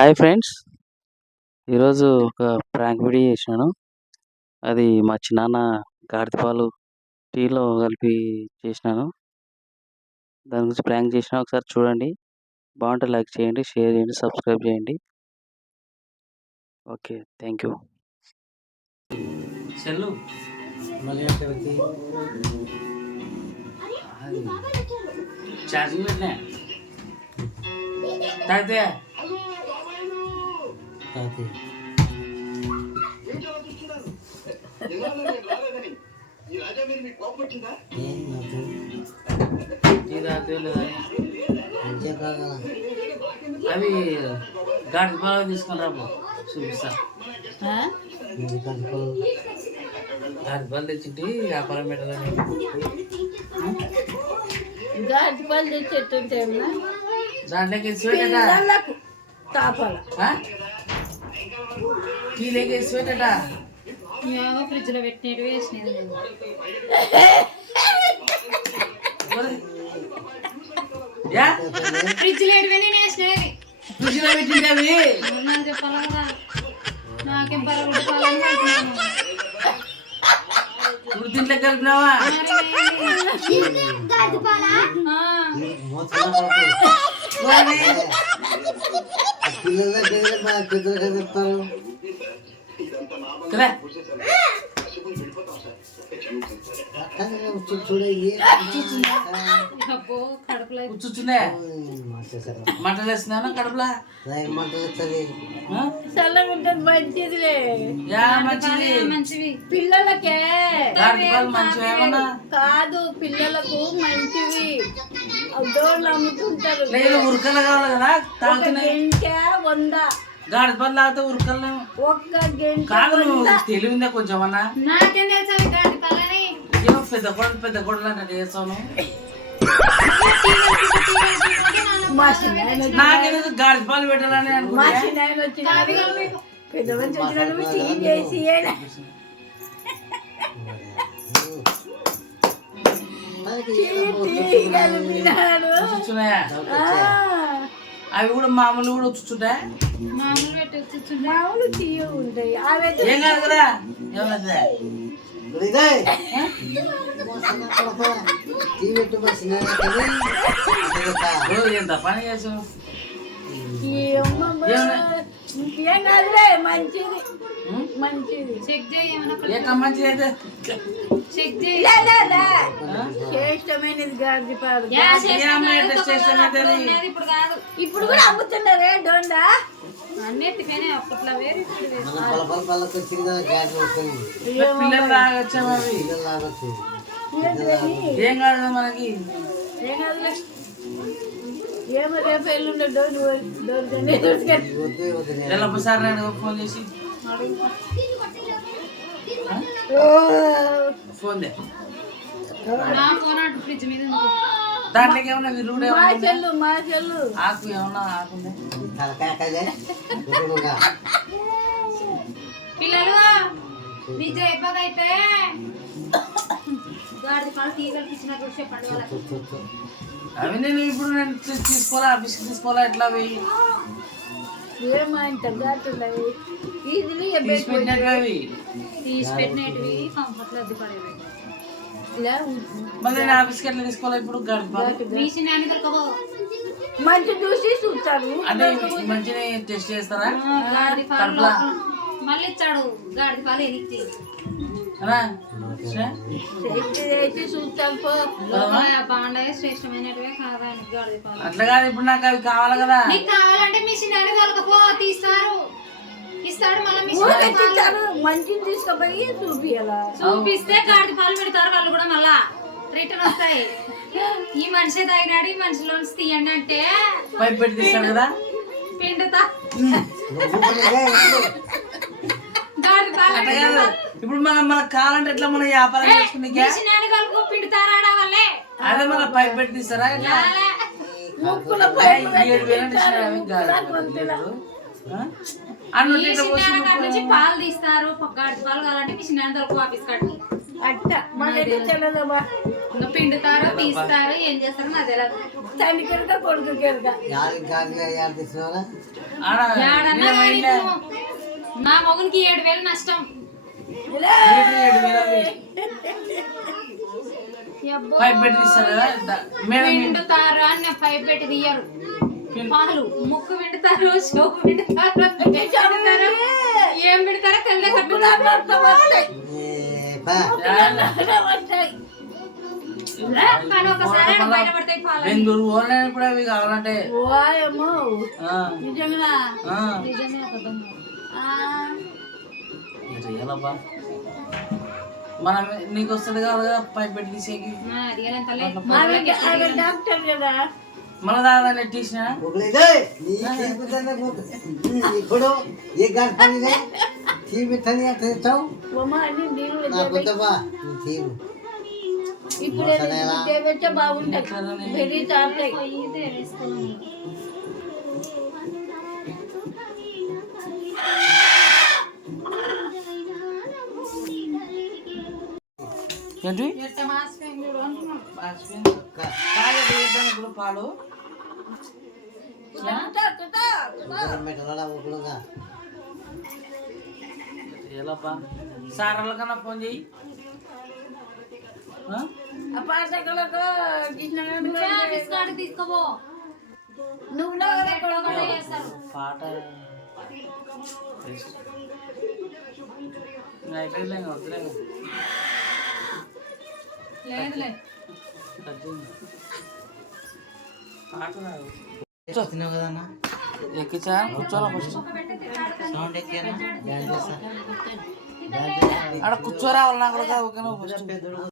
Hi friends, ఈరోజు ఒక prank video చేసినాను. అది మా చిన్నాన్న గాడిద పాలు టీలో కలిపి చేసినాను. దాని గురించి ప్రాంక్ చేసిన ఒకసారి చూడండి. బాగుంటే లైక్ చేయండి, షేర్ చేయండి, సబ్స్క్రైబ్ చేయండి. Okay, thank you. Cell charging పెట్టినా తాగితే అవి గాడి పాలు తీసుకొని రాబో చూపిస్తా. గాడి పాలు తెచ్చింటి వ్యాపారం పెట్టాలని. గాడి పాలు తెచ్చేట్టుంటే దాంట్లోకి స్వీట్ తాపాల టీలోకి స్వీట్ ఫ్రిడ్జ్ లో పెట్టినట్టు వేసినది ఫ్రిడ్జ్ లో వేసినది ఫ్రిడ్జ్ లో పెట్టింది. నాకు చెప్పాలా కదా, నాకేం పరగొట్టాలని ఇప్పుడు దీంట్లో కలిపినావా? మంటలు వేస్తున్నాను కడుపులా. చల్లగా ఉంటుంది, మంచిదిలే. మంచిది పిల్లలకే మంచివేమన్నా కాదు, పిల్లలకు మంచివి. దోళ్ళు అమ్ముతుంటారు. ఉరకలు కావాలి కదా, గంట 100 గాడి పని తాగితే ఉరకలు. ఒక్క గంట కాదు, తెలివిందా కొంచెం అన్నా. నాకేం తెలుసు గాడి పళ్ళని. ఏమో పెద్ద కొడలు అంటే చేస్తాను. నాకేదో గాడి పాలు పెట్టాలని అనుకున్నా. పెద్ద మంచి వచ్చిన టీ చేసి అవి కూడా మామూలు కూడా వచ్చుంటాయి. మామూలు తీయ ఉంటాయి. ఏం కాదు కదా, ఏమవుతుంది? ఎంత పని చేసావు? ఏం కాదులే, మంచిది మంచిది. చెక్ మంచిది అయితే శ్రేష్టమైనది గాడి పాలు. ఇప్పుడు కూడా అమ్ముతున్నారే డోండా అన్నిటికైనా. అప్పట్లో వేరే ఏం కాదు మనకి. ఏం కాదులే, ఏమో రేపు ఎల్లుండే సార్ ఫోన్ చేసి ఫోన్ ఫ్రిడ్జ్ మీద దాంట్లోకి ఏమన్నా విరుగుడు మా చెల్లు ఆకు ఏమన్నా ఆకుంది. పిల్లలు నిజం అయిపోదైతే గాడి పాలు టీ కల్పించినట్టు చెప్పండి వాళ్ళకి. అవి నేను ఇప్పుడు నేను తీసుకోవాలా, బిస్కెట్ తీసుకోవాలా, ఎట్లా అవి ఏమంట గాటున్నాయి తీసి పెట్టినట్టు తీసి పెట్టినవి కంఫర్ట్ లో పడేవి. మళ్ళీ నేను ఆ బిస్కెట్లు తీసుకోవాలా ఇప్పుడు? మంచి చూసి చూస్తారు అంటే మంచిగా టెస్ట్ చేస్తారా? మళ్ళీ ఇచ్చాడు గాడి పాలు ఎనికి శ్రేష్టమైనవే కాదని గాడి పాలు. అట్లా కాదు, ఇప్పుడు నాకు అవి కావాలి కదా. నీకు కావాలంటే మిషన్ అని తొలకపో తీస్తారు, ఇస్తాడు. మళ్ళీ మంచిని తీసుకుపోయి చూపిస్తే గాడి పాలు పెడతారు వాళ్ళు కూడా. మళ్ళా రిటర్న్ వస్తాయి. ఈ మనిషి తాగినాడు, ఈ మనిషిలోంచి తీయండి అంటే పైప్ పెట్టి తీస్తాడు కదా, పిండుతా. ఇప్పుడు మనకు కావాలంటే ఎట్లా మనం వ్యాపారం చేసుకునే పిండుతారా వాళ్ళే. అదే మన పైప్ పెట్టి తీస్తారా? 7,000 పాలు తీస్తారు. గాడి పాలు కావాలంటే మిషన్ ఆఫీస్ కట్టి అట్ట పిండుతారు, తీస్తారు. ఏం చేస్తారు నాకు తెలియదు. తండ్రి కెరక కొడుకు కెరక. ఏడన్నా కానీ నా మొగునికి 7,000 నష్టం. పిండుతారు అని పైప్ పెట్టి తీయరు. పాలు ముక్కు పిండుతారు, సోపు పిండుతారు, ఏం పిండుతారో తెల్ల కానీ ఒకసారి బయటపడతాయి పాలు. అవి కావాలంటే నిజంగా మనం నీకు వస్తుంది కావాలి కదా పైప్ పెట్టి తీసేకి డాక్టర్ కదా మళ్ళీ దాదాపు తీసిన ఇప్పుడు ఏ గడపని తీపిట్టని తెచ్చావు ఇప్పుడు బాగుంటాయి. ఏంటి పాలు ఎలాపా సార్ల కన్నా ఫోన్ చెయ్యి. తీసుకోబో నువ్వు పాట అయిపోయింది వద్దులే లేదులే పాట తిన్నావు కదన్నా ఎక్కించా కూర్చోరా ఫస్ట్ సౌండ్ ఎక్కేనా ఆడ కూర్చోరా వాళ్ళ నాకు కూడా ఓకేనా ఫస్ట్